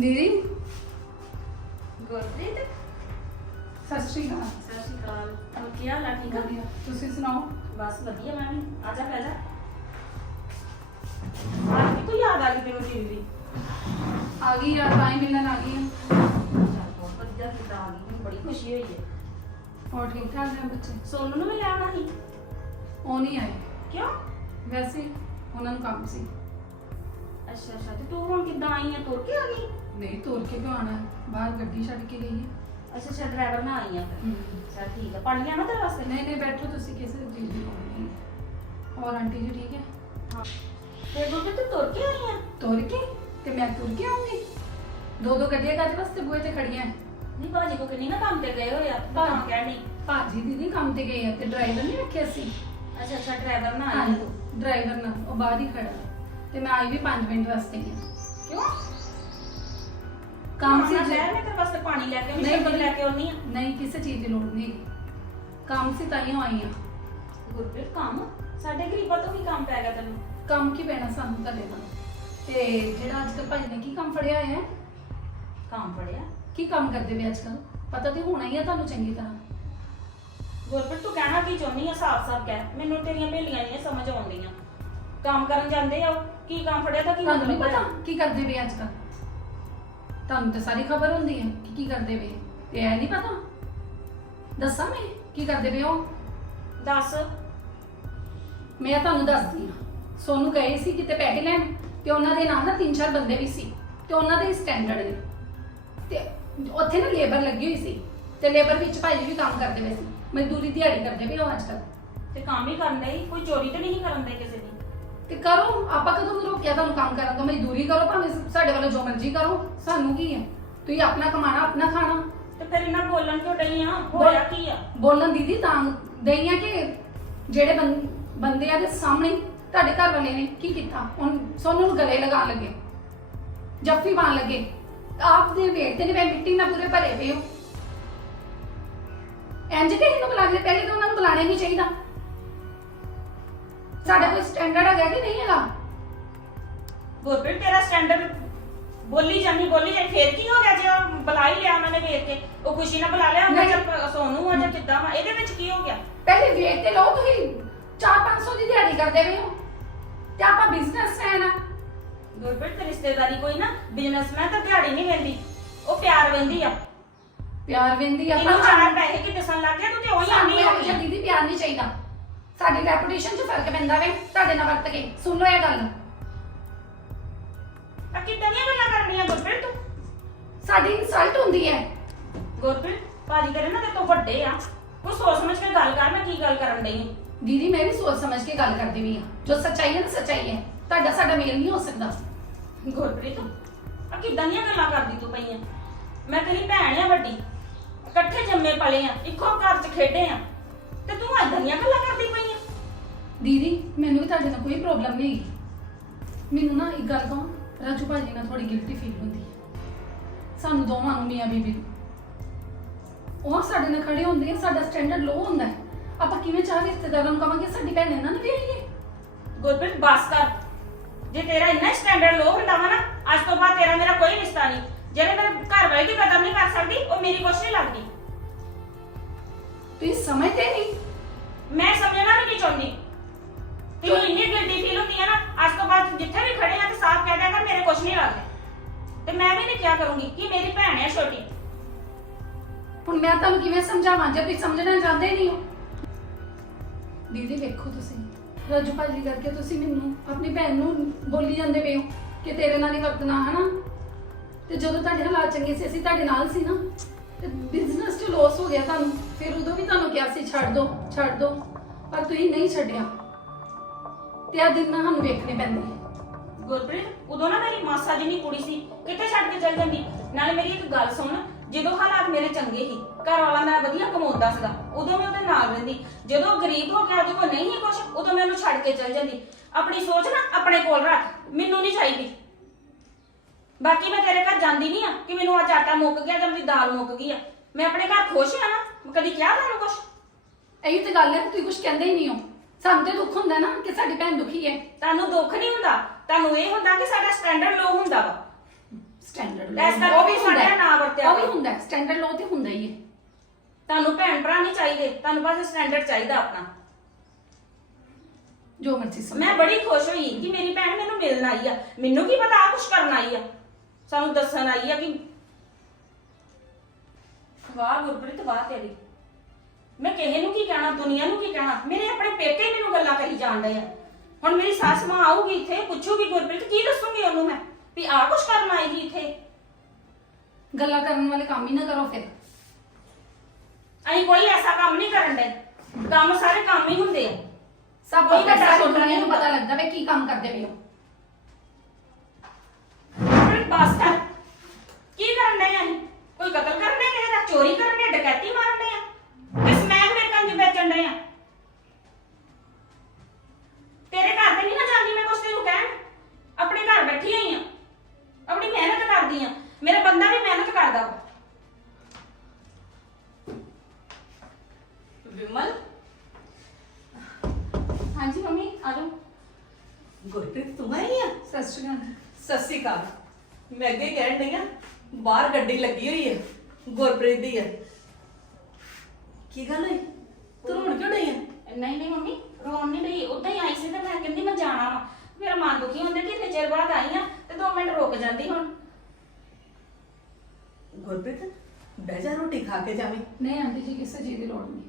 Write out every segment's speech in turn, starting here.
ਦੀਦੀ ਗੁਰਪ੍ਰੀਤ ਸਤਿ ਸ਼੍ਰੀ ਅਕਾਲ ਸਤਿ ਸ਼੍ਰੀ ਅਕਾਲ ਹੋਰ ਕੀ ਹਾਲ ਆ ਠੀਕ ਆ ਵਧੀਆ ਤੁਸੀਂ ਸੁਣਾਓ ਬਸ ਵਧੀਆ ਮੈਂ ਵੀ ਆ ਜਾ ਬਹਿ ਜਾ ਆ ਕੀ ਤੂੰ ਯਾਦ ਆ ਗਈ ਤੈਨੂੰ ਦੀਦੀ ਦੀ ਆ ਗਈ ਯਾਰ ਤਾਂ ਹੀ ਮਿਲਣ ਆ ਗਈ ਹਾਂ। ਚੱਲ ਬਹੁਤ ਵਧੀਆ ਕੀਤਾ ਆ ਗਈ ਮੈਨੂੰ ਬੜੀ ਖੁਸ਼ੀ ਹੋਈ ਹੈ ਹੋਰ ਠੀਕ ਠਾਕ ਨੇ ਬੱਚੇ ਸੋਨੂੰ ਨੂੰ ਵੀ ਲੈ ਆਉਣਾ ਸੀ ਉਹ ਨਹੀਂ ਆਏ ਕਿਉਂ ਵੈਸੇ ਉਹਨਾਂ ਨੂੰ ਕੰਮ ਸੀ ਅੱਛਾ ਅੱਛਾ। ਤੇ ਤੂੰ ਹੁਣ ਕਿੱਦਾਂ ਆਈ ਆ? ਤੁਰ ਕੇ ਆ ਗਈ? ਨਹੀਂ ਤੋਰ ਕੇ ਕਿਉਂ ਆਣਾ? ਬਾਹਰ ਗੱਡੀ ਛੱਡ ਕੇ ਗਈ ਹੈ ਅੱਛਾ ਅੱਛਾ ਡਰਾਈਵਰ ਨਾਲ ਆਈ ਆ ਫਿਰ। ਚੱਲ ਠੀਕ ਆ। ਪਾਣੀ ਲਿਆਣਾ ਤੇਰੇ ਵਾਸਤੇ? ਨਹੀਂ ਨਹੀਂ ਬੈਠੋ ਤੁਸੀਂ ਕਿਸੇ ਚੀਜ਼ ਦੀ ਲੋੜ ਨਹੀਂ। ਹੋਰ ਆਂਟੀ ਜੀ ਠੀਕ ਹੈ ਹਾਂ। ਤੇ ਗੁਰਪ੍ਰੀਤ ਤੂੰ ਤੁਰ ਕੇ ਆਈ ਆ? ਤੋਰ ਕੇ? ਤੇ ਮੈਂ ਤੁਰ ਕੇ ਆਉਂਗੀ ਦੋ ਦੋ ਗੱਡੀਆਂ ਕਾਹਦੇ ਵਾਸਤੇ ਬੂਹੇ ਤੇ ਖੜੀਆਂ? ਹੈ? ਨਹੀਂ ਬਾਜੀ ਕੋ ਕਿੰਨੀ ਨਾ ਕੰਮ ਤੇ ਗਏ ਹੋਏ ਆ। ਤਾਂ ਹਾਂ। ਕਹਿਣੀ ਭਾਜੀ ਦੀਦੀ ਕੰਮ ਤੇ ਗਏ ਆ ਤੇ ਡਰਾਈਵਰ ਨਹੀਂ ਰੱਖਿਆ ਸੀ। ਅੱਛਾ ਅੱਛਾ ਡਰਾਈਵਰ ਨਾਲ ਆਈ ਆ ਤੂੰ। ਡਰਾਈਵਰ ਨਾਲ ਉਹ ਬਾਹਰ ਹੀ ਖੜਾ। ਤੇ ਮੈਂ ਆਈ ਵੀ 5 ਮਿੰਟ ਵਾਸਤੇ ਹੀ ਹਾਂ ਕਿਉਂ? ਕੰਮ ਸੀ ਜੇ- ਮੈਂ ਤੇਰੇ ਵਾਸਤੇ ਪਾਣੀ ਲੈ ਕੇ ਨਹੀਂ ਨਹੀਂ, ਸ਼ਰਬਤ ਲੈ ਕੇ ਆਉਣੀ ਆ? ਨਹੀਂ ਕਿਸੇ ਚੀਜ਼ ਦੀ ਲੋੜ ਨਹੀਂ ਕੰਮ ਸੀ ਤਾਂ ਹੀ ਆਈ ਆ। ਗੁਰਪ੍ਰੀਤ ਕੰਮ? ਸਾਡੇ ਗਰੀਬਾਂ ਤੋਂ ਵੀ ਕੰਮ ਪੈ ਗਿਆ ਤੈਨੂੰ? ਕੰਮ ਕੀ ਪੈਣਾ ਸਾਨੂੰ ਤੁਹਾਡੇ ਨਾਲ ਤੇ ਜਿਹੜਾ ਅੱਜ ਕੱਲ੍ਹ ਭਾਜੀ ਨੇ ਕੀ ਕੰਮ ਫੜਿਆ ਹੈ ਕੰਮ ਫੜਿਆ? ਕੀ ਕੰਮ ਕਰਦੇ ਵੇ ਅੱਜ ਕੱਲ੍ਹ? ਪਤਾ ਤੇ ਹੋਣਾ ਹੀ ਆ ਤੁਹਾਨੂੰ ਚੰਗੀ ਤਰ੍ਹਾਂ। ਗੁਰਪ੍ਰੀਤ ਤੂੰ ਕਹਿਣਾ ਕੀ ਚਾਹੁੰਦੀ ਆ ਸਾਫ਼-ਸਾਫ਼ ਕਹਿ। ਮੈਨੂੰ ਤੇਰੀਆਂ ਭੇਲੀਆਂ ਨਹੀਂ ਸਮਝ ਆਉਂਦੀਆਂ। ਕੰਮ ਕਰਨ ਜਾਂਦੇ ਆ ਉਹ, ਕੀ ਕੰਮ ਫੜਿਆ ਤਾਂ ਕੀ ਤੁਹਾਨੂੰ ਨਹੀਂ ਪਤਾ? ਕੀ ਕਰਦੇ ਵੇ ਅੱਜ ਕੱਲ੍ਹ? ਤੁਹਾਨੂੰ ਤਾਂ ਸਾਰੀ ਖਬਰ ਹੁੰਦੀ ਹੈ ਕਿ ਕੀ ਕਰਦੇ ਵੇ ਤੇ ਐ ਨਹੀਂ ਪਤਾ? ਦੱਸਾਂ ਮੈਂ ਕੀ ਕਰਦੇ ਵੇ ਉਹ ਦੱਸ। ਮੈਂ ਤੁਹਾਨੂੰ ਦੱਸਦੀ ਹਾਂ। ਸੋਨੂੰ ਗਏ ਸੀ ਕਿਤੇ ਪੈਸੇ ਲੈਣ ਤੇ ਉਹਨਾਂ ਦੇ ਨਾਲ ਨਾ ਤਿੰਨ ਚਾਰ ਬੰਦੇ ਵੀ ਸੀ ਤੇ ਉਹਨਾਂ ਦੇ ਸਟੈਂਡਰਡ ਨੇ। ਤੇ ਉੱਥੇ ਨਾ ਲੇਬਰ ਲੱਗੀ ਹੋਈ ਸੀ ਤੇ ਲੇਬਰ ਵਿੱਚ ਭਾਈ ਵੀ ਕੰਮ ਕਰਦੇ ਪਏ ਸੀ। ਮਜ਼ਦੂਰੀ ਦਿਹਾੜੀ ਕਰਦੇ ਪਏ ਉਹ ਅੱਜ ਕੱਲ੍ਹ। ਤੇ ਕੰਮ ਹੀ ਕਰਨ ਦੇ ਕੋਈ ਚੋਰੀ ਤੇ ਨਹੀਂ ਕਰਨ ਦੇ ਕਿਸੇ ਤੇ ਕਰੋ ਆਪਾਂ ਕਦੋਂ ਰੋਕਿਆ ਤੁਹਾਨੂੰ ਕੰਮ ਕਰਨ ਤੋਂ? ਮਜ਼ਦੂਰੀ ਕਰੋ ਭਾਵੇਂ ਸਾਡੇ ਵੱਲੋਂ ਜੋ ਮਰਜ਼ੀ ਕਰੋ ਸਾਨੂੰ ਕੀ ਹੈ ਤੁਸੀਂ ਆਪਣਾ ਕਮਾਣਾ ਆਪਣਾ ਖਾਣਾ। ਤੇ ਫਿਰ ਇਹਨਾਂ ਬੋਲਣ ਕਿਉਂ ਡਈ ਆ ਹੋਇਆ ਕੀ ਆ? ਬੋਲਣ ਦੀਦੀ ਤਾਂ ਦਈਆਂ ਕਿ ਜਿਹੜੇ ਬੰ- ਬੰਦੇ ਆ ਦੇ ਸਾਹਮਣੇ ਤੁਹਾਡੇ ਘਰ ਵਾਲੇ ਨੇ ਕੀ ਕੀਤਾ? ਹੁਣ ਸੋਨੂੰ ਨੂੰ ਗਲੇ ਲਗਾਉਣ ਲੱਗੇ ਜੱਫੀ ਪਾਉਣ ਲੱਗੇ। ਆਪ ਦੇ ਵੇਟ ਤੇ ਜਿਵੇਂ ਮਿੱਟੀ ਨਾਲ ਪੂਰੇ ਭਰੇ ਪਏ ਹੋ। ਇੰਜ ਕਿ ਇਹਨੂੰ ਬੁਲਾ ਕੇ ਪਹਿਲੇ ਤਾਂ ਉਹਨਾਂ ਨੂੰ ਬੁਲਾਣੇ ਨਹੀਂ ਚਾਹੀਦਾ। ਸਾਡਾ ਕੋਈ ਸਟੈਂਡਰਡ ਹੈਗਾ ਕਿ ਨਹੀਂ ਹੈਗਾ? ਗੁਰਪ੍ਰੀਤ ਤੇਰਾ ਸਟੈਂਡਰਡ ਬੋਲੀ ਜਾਂਦੀ ਬੋਲੀ ਜਾਂਦੀ ਫੇਰ ਕੀ ਹੋ ਗਿਆ ਜੇ ਉਹ ਬੁਲਾ ਹੀ ਲਿਆ ਉਹਨਾਂ ਨੇ ਵੇਖ ਕੇ? ਉਹ ਖੁਸ਼ੀ ਨਾਲ ਬੁਲਾ ਲਿਆ ਉਹਨਾਂ ਨਹੀਂ। ਜਦ ਸੋਨੂੰ ਆ ਜਾਂ ਕਿੱਦਾਂ ਵਾ? ਇਹਦੇ ਵਿੱਚ ਕੀ ਹੋ ਗਿਆ? ਪਹਿਲੇ ਵੇਟ ਤੇ ਲਓ ਤੁਸੀਂ 4-500 ਦੀ ਦਿਹਾੜੀ ਕਰਦੇ ਪਏ ਹੋ। ਤੇ ਆਪਾਂ ਬਿਜ਼ਨਸਮੈਨ ਆ। ਗੁਰਪ੍ਰੀਤ ਤੇ ਰਿਸ਼ਤੇਦਾਰੀ ਕੋਈ ਨਾ ਬਿਜ਼ਨਸਮੈਨ ਤਾਂ ਦਿਹਾੜੀ ਨਹੀਂ ਲੈਂਦੀ ਉਹ ਪਿਆਰ ਵੰਦੀ ਆ। ਪਿਆਰ ਵਿੰਦੀ ਆਪਾਂ ਇਹਨੂੰ ਚਾਰ ਪੈਸੇ ਕਿ ਦਿਸਣ ਲੱਗ ਗਿਆ ਤੂੰ ਤੇ ਉਹੀ ਸਾਨੂੰ ਆਨੀ ਇਹੋ ਹੋਈ ਜਿਹਾ ਆ ਦੀਦੀ ਪਿਆਰ ਨਹੀਂ ਚਾਹੀਦਾ। ਸਾਡੀ ਰੈਪੂਟੇਸ਼ਨ 'ਚ ਫ਼ਰਕ ਪੈਂਦਾ ਵੇ ਤੁਹਾਡੇ ਨਾਲ ਵਰਤ ਕੇ। ਸੁਣ ਲਓ ਇਹ ਗੱਲ। ਆ ਕਿੱਦਾਂ ਦੀਆਂ ਗੱਲਾਂ ਕਰਨੀਆਂ ਗੁਰਪ੍ਰੀਤ ਤੂੰ? ਸਾਡੀ ਇਨਸਲਟ ਹੁੰਦੀ ਹੈ। ਗੁਰਪ੍ਰੀਤ ਭਾਜੀ ਕਰੇ ਨਾ ਤੇ ਤੋਂ ਵੱਡੇ ਆ। ਕੋਈ ਸੋਚ ਸਮਝ ਕੇ ਗੱਲ ਕਰ ਮੈਂ ਕੀ ਗੱਲ ਕਰਨ ਡਈ ਆਂ। ਦੀਦੀ ਮੈਂ ਵੀ ਸੋਚ ਸਮਝ ਕੇ ਗੱਲ ਕਰਦੀ ਵੀ ਆ ਜੋ ਸੱਚਾਈ ਹੈ ਨਾ ਸੱਚਾਈ ਹੈ। ਤੁਹਾਡਾ ਸਾਡਾ ਮੇਲ ਨਹੀਂ ਹੋ ਸਕਦਾ। ਗੁਰਪ੍ਰੀਤ ਆ ਕਿੱਦਾਂ ਦੀਆਂ ਗੱਲਾਂ ਕਰਦੀ ਤੂੰ ਪਈ ਆ? ਮੈਂ ਤੇਰੀ ਭੈਣ ਆ ਵੱਡੀ। ਇਕੱਠੇ ਜੰਮੇ ਪਲੇ ਆ। ਇੱਕੋ ਘਰ 'ਚ ਖੇਡੇ ਆ। ਤੇ ਤੂੰ ਏਦਾਂ ਦੀਆਂ ਗੱਲਾਂ ਕਰਦੀ ਪਈ ਆ? ਦੀਦੀ ਮੈਨੂੰ ਵੀ ਤੁਹਾਡੇ ਨਾਲ ਕੋਈ ਪ੍ਰੋਬਲਮ ਨਹੀਂ ਹੈਗੀ। ਮੈਨੂੰ ਨਾ ਇੱਕ ਗੱਲ ਕਹਾਂ ਰਾਜੂ ਭਾਜੀ ਨਾਲ ਥੋੜੀ ਗਿਲਟੀ ਫੀਲ ਹੁੰਦੀ ਹੈ। ਸਾਨੂੰ ਦੋਵਾਂ ਨੂੰ ਮੀਆਂ ਬੀਬੀ ਨੂੰ। ਉਹ ਸਾਡੇ ਨਾਲ ਖੜੇ ਹੁੰਦੇ ਆ ਸਾਡਾ ਸਟੈਂਡਰਡ ਲੋ ਹੁੰਦਾ ਹੈ। ਆਪਾਂ ਕਿਵੇਂ ਚਾਹ ਰਿਸ਼ਤੇਦਾਰਾਂ ਨੂੰ ਕਵਾਂਗੇ ਸਾਡੀ ਭੈਣ ਇਹਨਾਂ ਨੂੰ ਵਿਆਹੀ ਹੈ? ਗੁਰਪ੍ਰੀਤ ਬਸ ਕਰ। ਜੇ ਤੇਰਾ ਇੰਨਾ ਸਟੈਂਡਰਡ ਲੋ ਹੁੰਦਾ ਵਾ ਨਾ ਅੱਜ ਤੋਂ ਬਾਅਦ ਤੇਰਾ ਮੇਰਾ ਕੋਈ ਰਿਸ਼ਤਾ ਨਹੀਂ। ਜਿਹੜੇ ਮੇਰੇ ਘਰ ਵਾਲੇ ਦੀ ਕਦਰ ਨਹੀਂ ਕਰ ਸਕਦੀ ਉਹ ਮੇਰੀ ਕੁਛ ਨਹੀਂ ਲੱਗਦੀ। ਤੁਸੀਂ ਸਮਝਦੇ ਨਹੀਂ? ਮੈਂ ਸਮਝਣਾ ਵੀ ਨਹੀਂ ਚਾਹੁੰਦੀ। ਤੈਨੂੰ ਇੰਨੀ ਗਿਲਟੀ ਫੀਲ ਹੁੰਦੀ ਹੈ ਨਾ ਅੱਜ ਤੋਂ ਬਾਅਦ ਜਿੱਥੇ ਵੀ ਖੜੇ ਆ ਤੇ ਸਾਫ਼ ਕਹਿ ਦਿਆ ਕਰ ਮੇਰੇ ਕੁਛ ਨਹੀਂ ਲੱਗਦਾ। ਤੇ ਮੈਂ ਵੀ ਨਹੀਂ ਕਿਹਾ ਕਰੂੰਗੀ ਕਿ ਮੇਰੀ ਭੈਣ ਹੈ ਛੋਟੀ। ਹੁਣ ਮੈਂ ਤੁਹਾਨੂੰ ਕਿਵੇਂ ਸਮਝਾਵਾਂ? ਜੇ ਤੁਸੀਂ ਸਮਝਣਾ ਚਾਹੁੰਦੇ ਨਹੀਂ ਹੋ। ਦੀਦੀ ਵੇਖੋ ਤੁਸੀਂ। ਰਾਜੂ ਭਾਜੀ ਕਰਕੇ ਤੁਸੀਂ ਮੈਨੂੰ ਆਪਣੀ ਭੈਣ ਨੂੰ ਬੋਲੀ ਜਾਂਦੇ ਪਏ ਹੋ ਕਿ ਤੇਰੇ ਨਾਲ ਹੀ ਵਰਤਣਾ ਹਨਾ? ਤੇ ਜਦੋਂ ਤੁਹਾਡੇ ਹਾਲਾਤ ਚੰਗੇ ਸੀ ਅਸੀਂ ਤੁਹਾਡੇ ਨਾਲ ਸੀ ਨਾ। ਬਿਜ਼ਨਸ 'ਚ ਲਾਸ ਹੋ ਗਿਆ ਤੁਹਾਨੂੰ, ਫਿਰ ਉਦੋਂ ਵੀ ਤੁਹਾਨੂੰ ਕਿਹਾ ਸੀ, ਛੱਡ ਦੋ ਛੱਡ ਦੋ, ਪਰ ਤੁਸੀਂ ਨਹੀਂ ਛੱਡਿਆ। ਤੇ ਆ ਦਿਨ ਨਾ ਸਾਨੂੰ ਵੇਖਣੇ ਪੈਂਦੇ। ਗੁਰਪ੍ਰੀਤ, ਉਦੋਂ ਨਾ ਮੇਰੀ ਮਾਸਾ ਜਿੰਨੀ ਕੁੜੀ ਸੀ, ਕਿੱਥੇ ਛੱਡ ਕੇ ਚੱਲ ਜਾਂਦੀ? ਨਾਲੇ ਮੇਰੀ ਇੱਕ ਗੱਲ ਸੁਣ, ਜਦੋਂ ਹਾਲਾਤ ਮੇਰੇ ਚੰਗੇ ਸੀ ਘਰ ਵਾਲਾ ਮੇਰਾ ਵਧੀਆ ਕਮਾਉਂਦਾ ਸੀਗਾ, ਉਦੋਂ ਮੈਂ ਉਹਦੇ ਨਾਲ ਰਹਿੰਦੀ। ਜਦੋਂ ਗਰੀਬ ਹੋ ਗਿਆ ਉਹਦੇ ਕੋਲ ਨਹੀਂ ਸੀ ਕੁਛ, ਉਦੋਂ ਮੈਂ ਉਹਨੂੰ ਛੱਡ ਕੇ ਚੱਲ ਜਾਂਦੀ। ਆਪਣੀ ਸੋਚ ਨਾ ਆਪਣੇ ਕੋਲ ਰੱਖ, ਮੈਨੂੰ ਨਹੀਂ ਚਾਹੀਦੀ। ਬਾਕੀ ਮੈਂ ਤੇਰੇ ਘਰ ਜਾਂਦੀ ਨਹੀਂ ਆ ਕਿ ਮੈਨੂੰ ਅੱਜ ਆਟਾ ਮੁੱਕ ਗਿਆ ਜਾਂ ਮੇਰੀ ਦਾਲ ਮੁੱਕ ਗਈ ਆ। ਮੈਂ ਆਪਣੇ ਘਰ ਖੁਸ਼ ਆ ਨਾ? ਕਦੀ ਕਿਹਾ ਤੁਹਾਨੂੰ ਕੁਛ? ਇਹੀ ਤੇ ਗੱਲ ਹੈ ਤੁਸੀਂ ਕੁਝ ਕਹਿੰਦੇ ਹੀ ਨਹੀਂ ਹੋ। ਸਾਨੂੰ ਤੇ ਦੁੱਖ ਹੁੰਦਾ ਨਾ ਕਿ ਸਾਡੀ ਭੈਣ ਦੁਖੀ ਹੈ। ਤੁਹਾਨੂੰ ਦੁੱਖ ਨਹੀਂ ਹੁੰਦਾ? ਤੁਹਾਨੂੰ ਇਹ ਹੁੰਦਾ ਕਿ ਸਾਡਾ ਸਟੈਂਡਰਡ ਲੋ ਹੁੰਦਾ ਵਾ। ਸਟੈਂਡਰਡ ਇਸ ਕਰਕੇ ਸਾਡੇ ਨਾ ਵਰਤਿਆ ਉਹ ਵੀ। ਹੁੰਦਾ। ਸਟੈਂਡਰਡ ਲੋ ਤੇ ਹੁੰਦਾ ਹੀ ਹੈ। ਤੁਹਾਨੂੰ ਭੈਣ ਭਰਾ ਨਹੀਂ ਚਾਹੀਦੇ। ਤੁਹਾਨੂੰ ਬਸ ਸਟੈਂਡਰਡ ਚਾਹੀਦਾ ਆਪਣਾ। ਜੋ ਮਰਜ਼ੀ ਸਮਝ। ਮੈਂ ਬੜੀ ਖੁਸ਼ ਹੋਈ ਕਿ ਮੇਰੀ ਭੈਣ ਮੈਨੂੰ ਮਿਲਣ ਆਈ ਆ। ਮੈਨੂੰ ਕੀ ਪਤਾ ਆ ਕੁਛ ਕਰਨ ਆਈ ਆ। ਸਾਨੂੰ ਦੱਸਣ ਆਈ ਆ ਕਿ ਵਾਹ ਗੁਰਪ੍ਰੀਤ ਵਾਹ ਤੇਰੀ। ਮੈਂ ਕਿਸੇ ਨੂੰ ਕੀ ਕਹਿਣਾ ਦੁਨੀਆ ਨੂੰ ਕੀ ਕਹਿਣਾ? ਮੇਰੇ ਆਪਣੇ ਪੇਕੇ ਹੀ ਮੈਨੂੰ ਗੱਲਾਂ ਕਰੀ ਡਏ ਆ। ਹੁਣ ਮੇਰੀ ਸੱਸ ਮਾਂ ਆਊਗੀ ਇੱਥੇ ਪੁੱਛੂਗੀ ਗੁਰਪ੍ਰੀਤ ਕੀ ਦੱਸੂਗੀ ਉਹਨੂੰ ਮੈਂ? ਵੀ ਆ ਕੁਛ ਕਰਨ ਆਈ ਜੀ ਇੱਥੇ। ਗੱਲਾਂ ਕਰਨ ਵਾਲੇ ਕੰਮ ਹੀ ਨਾ ਕਰੋ ਫਿਰ। ਅਸੀਂ ਕੋਈ ਐਸਾ ਕੰਮ ਨਹੀਂ ਕਰਨ ਦੇ ਕੰਮ ਸਾਰੇ ਕੰਮ ਹੀ ਹੁੰਦੇ ਆ। ਸਭ ਕੋਈ ਵੱਡਾ ਸਾਰੀ ਛੋਟਾ ਦੁਨੀਆ ਨੂੰ ਪਤਾ ਲੱਗਦਾ ਵੇ ਕੀ ਕੰਮ ਕਰਦੇ ਪਏ ਹੋ। ਚਿਰ ਬਾਅਦ ਆਈ ਆ ਤੇ 2 ਮਿੰਟ ਰੁਕ ਜਾਂਦੀ ਹੁਣ। ਗੁਰਪ੍ਰੀਤ ਬਹਿ ਜਾ ਰੋਟੀ ਖਾ ਕੇ ਜਾਵੀਂ। ਨਹੀਂ ਆਂਟੀ ਜੀ ਕਿਸੇ ਚੀਜ਼ ਦੀ ਲੋੜ ਨਹੀਂ।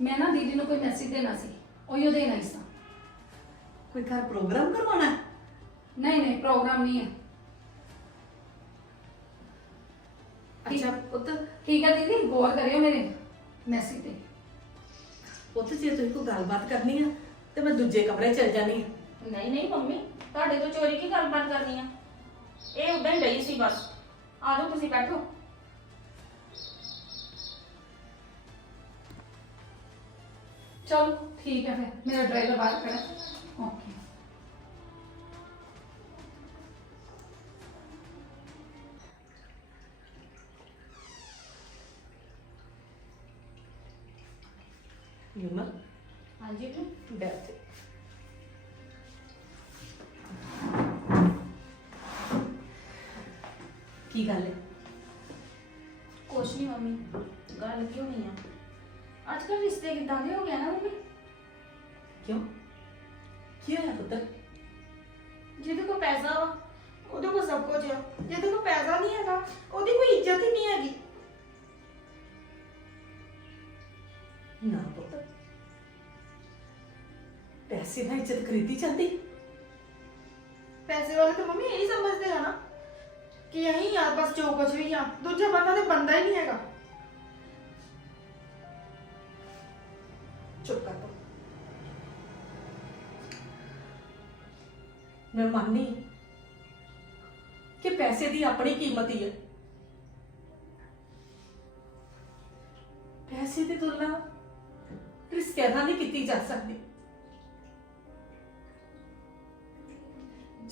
ਮੈਂ ਨਾ ਦੀਦੀ ਨੂੰ ਕੋਈ ਮੈਸੇਜ ਦੇਣਾ ਸੀ। ਉਹੀਓ ਦੇਣਾ ਹੀ ਸਾਂ। ਕੋਈ ਘਰ ਪ੍ਰੋਗਰਾਮ ਕਰਵਾਉਣਾ ਹੈ? ਨਹੀਂ ਨਹੀਂ ਪ੍ਰੋਗਰਾਮ ਨਹੀਂ ਹੈ। ਅੱਛਾ ਪੁੱਤ। ਠੀਕ ਹੈ ਦੀਦੀ ਗੌਰ ਕਰਿਓ ਮੇਰੇ ਮੈਸੇਜ ਤੇ। ਪੁੱਤ ਜੇ ਤੁਸੀਂ ਕੋਈ ਗੱਲਬਾਤ ਕਰਨੀ ਆ ਤੇ ਮੈਂ ਦੂਜੇ ਕਮਰੇ ਚਲ ਜਾਨੀ ਆ ਨਹੀਂ ਨਹੀਂ ਮੰਮੀ ਤੁਹਾਡੇ ਤੋਂ ਚੋਰੀ ਕੀ ਗੱਲਬਾਤ ਕਰਨੀ ਆ? ਇਹ ਉਦਾਂ ਹੀ ਡਈ ਸੀ ਬਸ। ਆ ਜਾਓ ਤੁਸੀਂ ਬੈਠੋ। ਚਲੋ ਠੀਕ ਹੈ ਫਿਰ। ਮੇਰਾ ਡਰਾਈਵਰ ਬਾਹਰ ਖੜਾ ਓਕੇ। ਵਿਮਲ ਹਾਂਜੀ ਤੂੰ ਬੈਠ ਜਾ। ਕੀ ਗੱਲ ਹੈ? ਕੁਛ ਨਹੀਂ ਮੰਮੀ ਗੱਲ ਕਿਉਂ ਨਹੀਂ ਆ? ਅੱਜ ਕੱਲ ਰਿਸ਼ਤੇ ਕਿਦਾਂ ਦੇ ਹੋ ਗਏ ਨਾ ਮੰਮੀ? ਕਿਉਂ? ਕੀ ਹੋਇਆ ਪੁੱਤਰ ਜਿਹਦੇ ਕੋਲ ਪੈਸਾ ਵਾ ਉਹਦੇ ਕੋਲ ਸਭ ਕੁਝ ਆ। ਜਿਹਦੇ ਕੋਲ ਪੈਸਾ ਨਹੀਂ ਹੈਗਾ ਉਹਦੀ ਕੋਈ ਇੱਜ਼ਤ ਹੀ ਨਹੀਂ ਹੈਗੀ। ਪੈਸੇ ਨਾਲ ਇੱਜ਼ਤ ਖਰੀਦੀ ਜਾਂਦੀ? ਪੈਸੇ ਵਾਲੇ ਤਾਂ ਮੰਮੀ ਇਹ ਸਮਝਦੇ ਆ ਨਾ ਕਿ ਅਸੀਂ ਯਾਰ ਬਸ ਜੋ ਕੁਝ ਵੀ ਆ ਦੂਜਾ ਬੰਦਾ ਤੇ ਬੰਦਾ ਹੀ ਨਹੀਂ ਹੈਗਾ। ਚੁੱਪ ਕਰ ਤੂੰ। ਮੈਂ ਮੰਨਨੀ ਕਿ ਪੈਸੇ ਦੀ ਆਪਣੀ ਕੀਮਤ ਹੀ ਹੈ ਪੈਸੇ ਦੀ ਤੁਲਨਾ ਰਿਸ਼ਤਿਆਂ ਨਾਲ ਨਹੀਂ ਕੀਤੀ ਜਾ ਸਕਦੀ।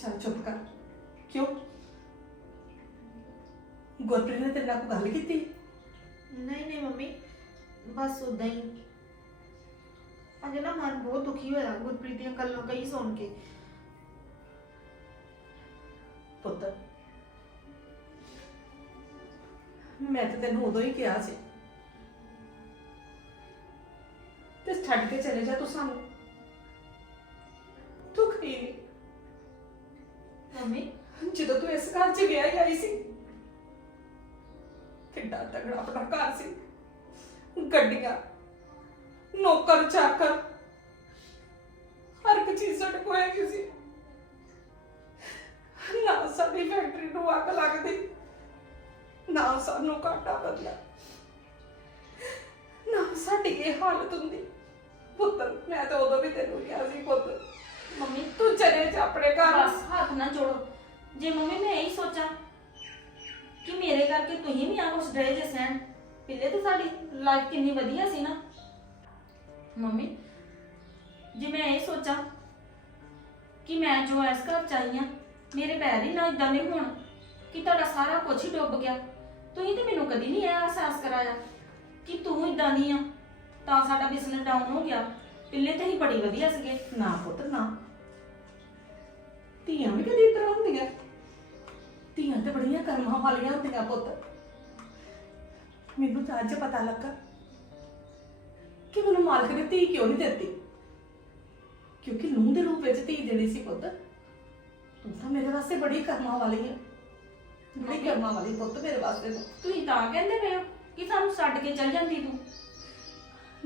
ਚੱਲ ਚੁੱਪ ਕਰ। ਕਿਉਂ? ਗੁਰਪ੍ਰੀਤ ਨੇ ਤੇਰੇ ਨਾਲ ਕੋਈ ਗੱਲ ਕੀਤੀ? ਨਹੀਂ ਨਹੀਂ ਮੰਮੀ ਬਸ ਉਦਾਂ ਹੀ। ਅਜੇ ਨਾ ਮਨ ਬਹੁਤ ਦੁਖੀ ਹੋਇਆ ਗੁਰਪ੍ਰੀਤ ਦੀਆਂ ਗੱਲਾਂ ਕਈ ਸੁਣ ਕੇ। ਪੁੱਤ ਮੈਂ ਤਾਂ ਤੈਨੂੰ ਉਦੋਂ ਹੀ ਕਿਹਾ ਸੀ। ਤੇ ਛੱਡ ਕੇ ਚਲੇ ਜਾ ਤੂੰ ਸਾਨੂੰ। ਤੂੰ ਖਈ ਨਹੀਂ ਮੰਮੀ, ਜਦੋਂ ਤੂੰ ਇਸ ਘਰ 'ਚ ਵਿਆਹ ਆਈ ਸੀ, ਕਿੱਡਾ ਤਗੜਾ ਆਪਣਾ ਘਰ ਸੀ। ਗੱਡੀਆਂ, ਨੌਕਰ, ਚਾਕਰ, ਹਰ ਇੱਕ ਚੀਜ਼ ਸਾਡੇ ਕੋਲ ਹੈਗੀ ਸੀ। ਨਾ ਸਾਡੀ ਫੈਕਟਰੀ ਨੂੰ ਅੱਗ ਲੱਗਦੀ, ਨਾ ਸਾਨੂੰ ਘਾਟਾ ਬੰਦਾ ਨਾ ਸਾਡੀ ਇਹ ਹਾਲਤ ਹੁੰਦੀ। ਪੁੱਤਰ ਮੈਂ ਤਾਂ ਉਦੋਂ ਵੀ ਤੈਨੂੰ ਕਿਹਾ ਸੀ ਪੁੱਤਰ ਮੰਮੀ, ਤੂੰ ਚਲੇ ਜਾ ਆਪਣੇ ਘਰ। ਬਸ ਹੱਥ ਨਾ ਜੋੜੋ। ਜੇ ਮੰਮੀ ਮੈਂ ਇਹੀ ਸੋਚਾਂ ਕਿ ਮੇਰੇ ਕਰਕੇ ਤੁਸੀਂ ਵੀ ਆ ਕੁਛ ਡਰੇ ਜੇ ਸਹਿਣ ਪਹਿਲੇ ਤਾਂ ਸਾਡੀ ਲਾਈਫ ਕਿੰਨੀ ਵਧੀਆ ਸੀ ਨਾ। ਮੰਮੀ, ਜੇ ਮੈਂ ਇਹ ਸੋਚਾਂ ਕਿ ਮੈਂ ਜੋ ਇਸ ਘਰ ਚ ਆਈ ਹਾਂ ਮੇਰੇ ਪੈਰ ਹੀ ਨਾ ਇਦਾਂ ਦੇ ਹੋਣ ਕਿ ਤੁਹਾਡਾ ਸਾਰਾ ਕੁਝ ਹੀ ਡੁੱਬ ਗਿਆ। ਤੁਸੀਂ ਤੇ ਮੈਨੂੰ ਕਦੀ ਨਹੀਂ ਇਹ ਅਹਿਸਾਸ ਕਰਾਇਆ ਕਿ ਤੂੰ ਇਦਾਂ ਦੀ ਆ, ਤਾਂ ਸਾਡਾ ਬਿਜ਼ਨਸ ਡਾਊਨ ਹੋ ਗਿਆ। ਪਹਿਲੇ ਤੇ ਹੀ ਬੜੀ ਵਧੀਆ ਸੀਗੇ। ਨਾ ਪੁੱਤ, ਨਾ। ਧੀਆਂ ਵੀ ਕਦੀ ਇਸ ਤਰ੍ਹਾਂ ਹੁੰਦੀਆਂ? ਧੀਆਂ ਤੇ ਬੜੀਆਂ ਕਰਮਾਂ ਵਾਲੀਆਂ ਹੁੰਦੀਆਂ ਪੁੱਤ। ਮੈਨੂੰ ਤਾਂ ਅੱਜ ਪਤਾ ਲੱਗਾ ਕਿ ਮੈਨੂੰ ਮਾਲਕ ਨੇ ਧੀ ਕਿਉਂ ਨਹੀਂ ਦਿੱਤੀ? ਕਿਉਂਕਿ ਨੂੰਹ ਦੇ ਰੂਪ ਵਿੱਚ ਧੀ ਦੇਣੀ ਸੀ ਪੁੱਤ ਤੂੰ ਤਾਂ ਮੇਰੇ ਵਾਸਤੇ ਬੜੀ ਕਰਮਾਂ ਵਾਲੀ ਹੈ ਬੜੀ ਕਰਮਾਂ ਵਾਲੀ ਪੁੱਤ ਮੇਰੇ ਵਾਸਤੇ। ਤੂੰ। ਤੁਸੀਂ ਤਾਂ ਕਹਿੰਦੇ ਪਏ ਹੋ ਕਿ ਸਾਨੂੰ ਛੱਡ ਕੇ ਚੱਲ ਜਾਂਦੀ ਤੂੰ।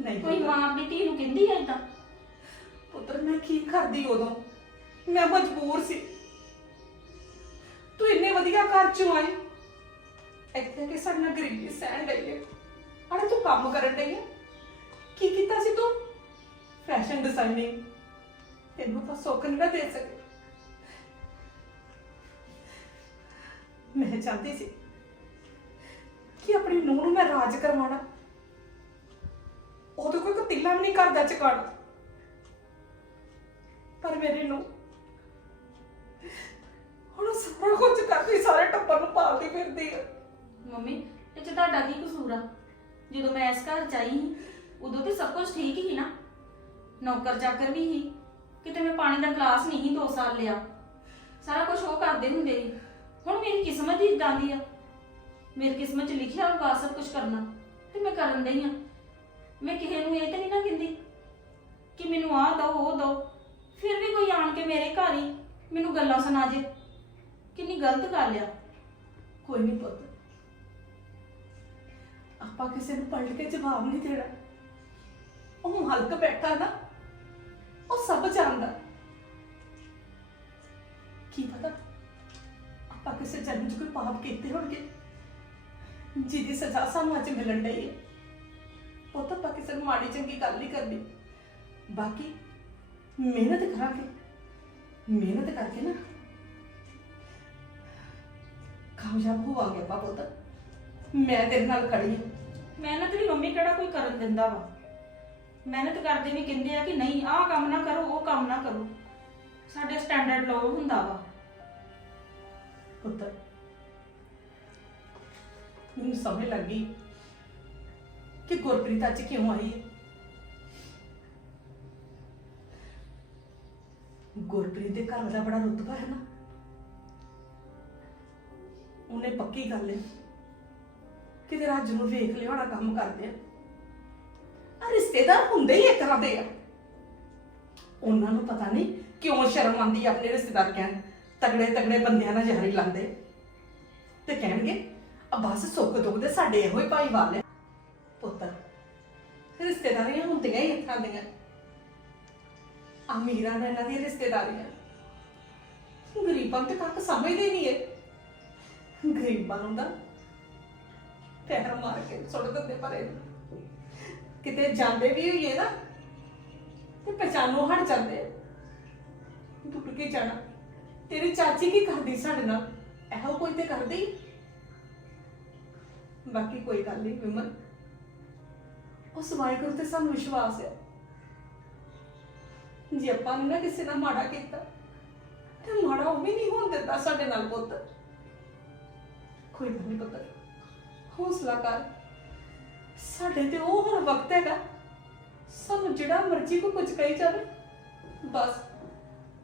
ਨਹੀਂ ਕੋਈ ਪੁੱਤ। ਮਾਂ ਆਪਣੀ ਧੀ ਨੂੰ ਕਹਿੰਦੀ ਐ ਇਦਾਂ ਪੁੱਤਰ ਮੈਂ ਕੀ ਕਰਦੀ ਉਦੋਂ? ਮੈਂ ਮਜਬੂਰ ਸੀ। ਤੂੰ ਇੰਨੇ ਵਧੀਆ ਘਰ ਚੋਂ ਆਈ। ਇੱਥੇ ਕਿ ਸਾਡੇ ਨਾਲ ਗਰੀਬੀ ਸਹਿਣ ਲਈ ਹੈ। ਅਰੇ ਤੂੰ ਕੰਮ ਕਰਨ ਡਈ ਹੈ। ਕੀ ਕੀਤਾ ਸੀ ਤੂੰ? ਫੈਸ਼ਨ ਡਿਜ਼ਾਈਨਿੰਗ ਤੈਨੂੰ ਤਾਂ ਸੁੱਖ ਨਹੀਂ ਨਾ ਦੇ ਸਕੇ। ਮੈਂ ਚਾਹਦੀ ਸੀ ਕਿ ਆਪਣੀ ਨੂੰਹ ਨੂੰ ਮੈਂ ਰਾਜ ਕਰਵਾਉਣਾ। ਉਹਦੇ ਕੋਈ ਕਤੀਲਾ ਵੀ ਨਹੀਂ ਕਰਦਾ ਚਕਾਣਾ ਪਰ ਮੇਰੇ ਨੂੰ ਹੁਣ ਉਹ ਸਾਰਾ ਕੁਝ ਕਰਦੀ, ਸਾਰੇ ਟੱਬਰ ਨੂੰ ਪਾਲਦੀ ਫਿਰਦੀ ਹੈ ਮੰਮੀ, ਇਹ ਚ ਤੁਹਾਡਾ ਕੀ ਕਸੂਰ ਆ? ਜਦੋਂ ਮੈਂ ਇਸ ਘਰ ਚ ਆਈ ਸੀ, ਉਦੋਂ ਤੇ ਸਭ ਕੁਝ ਠੀਕ ਹੀ ਨਾ। ਨੌਕਰ ਚਾਕਰ ਵੀ ਸੀ। ਕਿਤੇ ਮੈਂ ਪਾਣੀ ਦਾ ਗਲਾਸ ਨਹੀਂ ਸੀ ਦੋ ਸਾਲ ਲਿਆ। ਸਾਰਾ ਕੁਝ ਉਹ ਕਰਦੇ ਹੁੰਦੇ ਸੀ। ਹੁਣ ਮੇਰੀ ਕਿਸਮਤ ਹੀ ਇਦਾਂ ਦੀ ਆ। ਮੇਰੀ ਕਿਸਮਤ ਚ ਲਿਖਿਆ ਹੋਊਗਾ ਸਭ ਕੁਝ ਕਰਨਾ, ਤੇ ਮੈਂ ਕਰਨ ਡਈ ਆ। ਮੈਂ ਕਿਸੇ ਨੂੰ ਇਹ ਤੇ ਨਹੀਂ ਨਾ ਕਹਿੰਦੀ ਕਿ ਮੈਨੂੰ ਆਹ ਦੋ, ਉਹ ਦੋ। ਫਿਰ ਵੀ ਕੋਈ ਆਣ ਕੇ ਮੇਰੇ ਘਰ ਹੀ ਮੈਨੂੰ ਗੱਲਾਂ ਸੁਣਾ ਜੇ। ਕਿੰਨੀ ਗਲਤ ਗੱਲ ਆ। ਕੋਈ ਨਹੀਂ ਪੁੱਤ। ਆਪਾਂ ਕਿਸੇ ਨੂੰ ਪਲਟ ਕੇ ਜਵਾਬ ਨਹੀਂ ਦੇਣਾ। ਉਹ ਹਲਕ ਬੈਠਾ ਨਾ, ਉਹ ਸਭ ਜਾਣਦਾ। ਕੀ ਪਤਾ ਆਪਾਂ ਕਿਸੇ ਜਨਮ 'ਚ ਕੋਈ ਪਾਪ ਕੀਤੇ ਹੋਣਗੇ, ਜਿਹਦੀ ਸਜ਼ਾ ਸਾਨੂੰ ਅੱਜ ਮਿਲਣ ਡਈ ਹੈ। ਉਹ ਤਾਂ ਆਪਾਂ ਕਿਸੇ ਨੂੰ ਮਾੜੀ ਚੰਗੀ ਗੱਲ ਨਹੀਂ ਕਰਨੀ। ਬਾਕੀ ਮਿਹਨਤ ਕਰਾਂਗੇ। ਮਿਹਨਤ ਕਰਕੇ ਨਾ। ਕਾਮਯਾਬ ਹੋਵਾਂਗੇ ਆਪਾਂ ਪੁੱਤ। ਮੈਂ ਤੇਰੇ ਨਾਲ ਖੜੀ ਹਾਂ ਮਿਹਨਤ ਵੀ ਮੰਮੀ ਕਿਹੜਾ ਕੋਈ ਕਰਨ ਦਿੰਦਾ ਵਾ। ਮਿਹਨਤ ਕਰਦੇ ਵੀ ਕਹਿੰਦੇ ਆ ਕਿ ਨਹੀਂ ਆਹ ਕੰਮ ਨਾ ਕਰੋ ਉਹ ਕੰਮ ਨਾ ਕਰੋ। ਸਾਡੇ ਸਟੈਂਡਰਡ ਲੋ ਹੁੰਦਾ ਵਾ। ਪੁੱਤਰ ਮੈਨੂੰ ਸਮਝ ਲੱਗੀ ਕਿ ਗੁਰਪ੍ਰੀਤ ਅੱਜ ਕਿਉਂ ਆਈ ਹੈ। ਗੁਰਪ੍ਰੀਤ ਦੇ ਘਰ ਦਾ ਬੜਾ ਰੁਤਬਾ ਹੈ ਨਾ। ਉਹਨੇ ਪੱਕੀ ਗੱਲ ਹੈ। ਕਿ ਰਾਜ ਨੂੰ ਵੇਖ ਲਿਆ ਹੋਣਾ ਕੰਮ ਕਰਦੇ ਆ। ਆ ਰਿਸ਼ਤੇਦਾਰ ਹੁੰਦੇ ਹੀ ਇੱਕ ਦੇ ਆ। ਉਹਨਾਂ ਨੂੰ ਪਤਾ ਨਹੀਂ ਕਿਉਂ ਸ਼ਰਮ ਆਉਂਦੀ ਆਪਣੇ ਰਿਸ਼ਤੇਦਾਰ ਕਹਿਣ। ਤਗੜੇ ਤਗੜੇ ਬੰਦਿਆਂ ਨਾਲ ਯਾਰੀ ਲਾਉਂਦੇ ਤੇ ਕਹਿਣਗੇ, ਆ ਬਸ ਸੁੱਖ ਦੁੱਖ ਦੇ ਸਾਡੇ ਇਹੋ ਹੀ ਭਾਈਵਾਲ ਨੇ। ਪੁੱਤਰ ਰਿਸ਼ਤੇਦਾਰੀਆਂ ਹੁੰਦੀਆਂ ਹੀ ਇੱਥਾਂ ਦੀਆਂ। ਅਮੀਰਾਂ ਨਾਲ ਇਹਨਾਂ ਦੀਆਂ ਰਿਸ਼ਤੇਦਾਰੀਆਂ। ਗਰੀਬਾਂ ਤੇ ਕੱਖ ਸਮਝਦੇ ਨਹੀਂ ਇਹ। ਗਰੀਬਾਂ ਨੂੰ ਤਾਂ ਪੈਰ ਮਾਰ ਕੇ ਸੁੱਟ ਦਿੰਦੇ ਪਰੇ ਨੂੰ। ਕਿਤੇ ਜਾਂਦੇ ਵੀ ਹੋਈਏ ਨਾ, ਤੇ ਪਛਾਣੋਂ ਹਟ ਜਾਂਦੇ। ਟੁੱਟ ਕੇ ਜਾਣਾ। ਤੇਰੀ ਚਾਚੀ ਕੀ ਕਰਦੀ ਸਾਡੇ ਨਾਲ? ਇਹੋ ਕੋਈ ਤੇ ਕਰਦੀ? ਬਾਕੀ ਕੋਈ ਗੱਲ ਨਹੀਂ ਵਿਮਲ। ਉਸ ਵਾਹਿਗੁਰੂ ਤੇ ਸਾਨੂੰ ਵਿਸ਼ਵਾਸ ਹੈ ਜੇ ਆਪਾਂ ਨੂੰ ਨਾ ਕਿਸੇ ਨਾਲ ਮਾੜਾ ਕੀਤਾ, ਤੇ ਮਾੜਾ ਉਹ ਵੀ ਨਹੀਂ ਹੋਣ ਦਿੰਦਾ ਸਾਡੇ ਨਾਲ ਪੁੱਤ। ਕੋਈ ਗੱਲ ਨਹੀਂ ਪੁੱਤ, ਹੌਸਲਾ ਕਰ। ਸਾਡੇ ਤੇ ਉਹ ਹੁਣ ਵਕਤ ਹੈਗਾ। ਸਾਨੂੰ ਜਿਹੜਾ ਮਰਜ਼ੀ ਕੋ ਕੁਝ ਕਹੀ ਜਾਵੇ, ਬਸ।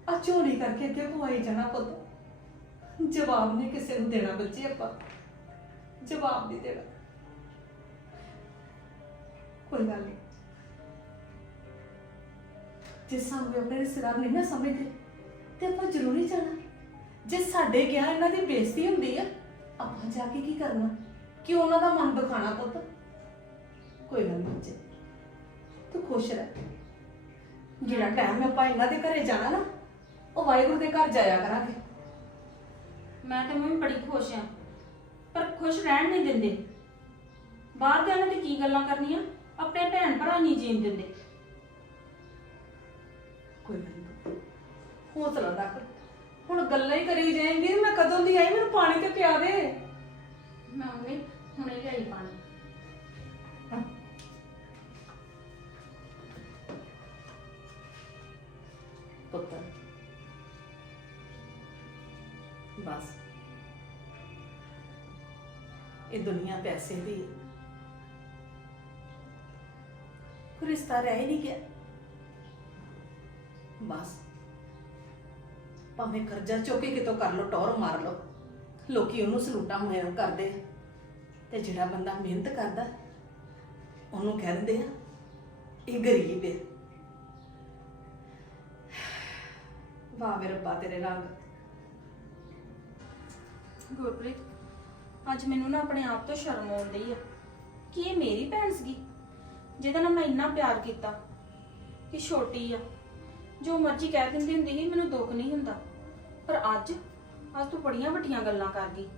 ਆ ਝੋਲੀ ਕਰਕੇ ਅੱਗੇ ਪਵਾਈ ਜਾਣਾ ਪੁੱਤ। ਜਵਾਬ ਨਹੀਂ ਕਿਸੇ ਨੂੰ ਦੇਣਾ ਬੱਚੇ ਆਪਾਂ। ਜਵਾਬ ਨਹੀਂ ਦੇਣਾ। ਕੋਈ ਗੱਲ ਨਹੀਂ ਜੇ ਸਾਨੂੰ ਆਪਣੇ ਰਿਸ਼ਤੇਦਾਰ ਨਹੀਂ ਨਾ ਸਮਝਦੇ, ਤੇ ਆਪਾਂ ਜ਼ਰੂਰੀ ਜਾਣਾ। ਜੇ ਸਾਡੇ ਗਿਆ ਇਹਨਾਂ ਦੀ ਬੇਇੱਜ਼ਤੀ ਹੁੰਦੀ ਆ, ਆਪਾਂ ਜਾ ਕੇ ਕੀ ਕਰਨਾ? ਕਿ ਉਹਨਾਂ ਦਾ ਮਨ ਦੁਖਾਣਾ ਪੁੱਤ? ਕੋਈ ਗੱਲ ਨਹੀਂ ਬੱਚੇ, ਤੂੰ ਖੁਸ਼ ਰਹਿ। ਜਿਹੜਾ ਟਾਈਮ ਆਪਾਂ ਇਹਨਾਂ ਦੇ ਘਰੇ ਜਾਣਾ ਨਾ, ਉਹ ਵਾਹਿਗੁਰੂ ਦੇ ਘਰ ਜਾਇਆ ਕਰਾਂਗੇ। ਮੈਂ ਤੇ ਮੰਮੀ ਬੜੀ ਖੁਸ਼ ਆ, ਪਰ ਖੁਸ਼ ਰਹਿਣ ਨਹੀਂ ਦਿੰਦੇ। ਬਾਹਰ ਦੇ ਇਹਨਾਂ ਦੀ ਕੀ ਗੱਲਾਂ ਕਰਨੀਆਂ? ਆਪਣੇ ਭੈਣ ਭਰਾ ਨਹੀਂ ਜੀਣ ਦਿੰਦੇ। ਹੌਸਲਾ ਰੱਖ। ਹੁਣ ਗੱਲਾਂ ਹੀ ਕਰੀ ਜਾਏਂਗੀ ਮੈਂ ਕਦੋਂ ਦੀ ਆਈ? ਮੈਨੂੰ ਪਾਣੀ ਤੇ ਪਿਆ ਦੇ। ਮੈਂ ਮੰਮੀ ਹੁਣੇ ਲਿਆਈ ਪਾਣੀ। ਪੁੱਤਰ ਬਸ। ਇਹ ਦੁਨੀਆ ਪੈਸੇ ਦੀ ਹੈ। ਰਿਸ਼ਤਾ ਰਹਿ ਹੀ ਨਹੀਂ ਗਿਆ। ਬਸ। ਭਾਵੇਂ ਕਰਜ਼ਾ ਚੁੱਕ ਕੇ ਕਿਤੋਂ ਕਰ ਲੋ ਟੌਰ ਮਾਰ ਲੋ ਲੋਕੀ ਉਹਨੂੰ ਸਲੂਟਾਂ ਹੋਇਆ ਕਰਦੇ ਆ। ਤੇ ਜਿਹੜਾ ਬੰਦਾ ਮਿਹਨਤ ਕਰਦਾ, ਉਹਨੂੰ ਕਹਿ ਦਿੰਦੇ ਆ, ਇਹ ਗਰੀਬ ਹੈ ਵਾਹ ਮੇਰੇ ਰੱਬਾ ਤੇਰੇ ਰੰਗ। ਗੁਰਪ੍ਰੀਤ, ਅੱਜ ਮੈਨੂੰ ਨਾ ਆਪਣੇ ਆਪ ਤੋਂ ਸ਼ਰਮ ਆਉਂਦੀ ਆ। ਕਿ ਇਹ ਮੇਰੀ ਭੈਣ ਸੀਗੀ? ਜਿਹਦਾ ਨਾਲ ਮੈਂ ਇੰਨਾ ਪਿਆਰ ਕੀਤਾ ਕਿ ਛੋਟੀ ਆ। ਜੋ ਮਰਜ਼ੀ ਕਹਿ ਦਿੰਦੀ ਹੁੰਦੀ ਸੀ, ਮੈਨੂੰ ਦੁੱਖ ਨਹੀਂ ਹੁੰਦਾ। ਪਰ ਅੱਜ ਅੱਜ ਤੂੰ ਬੜੀਆਂ ਵੱਡੀਆਂ ਗੱਲਾਂ ਕਰ ਗਈ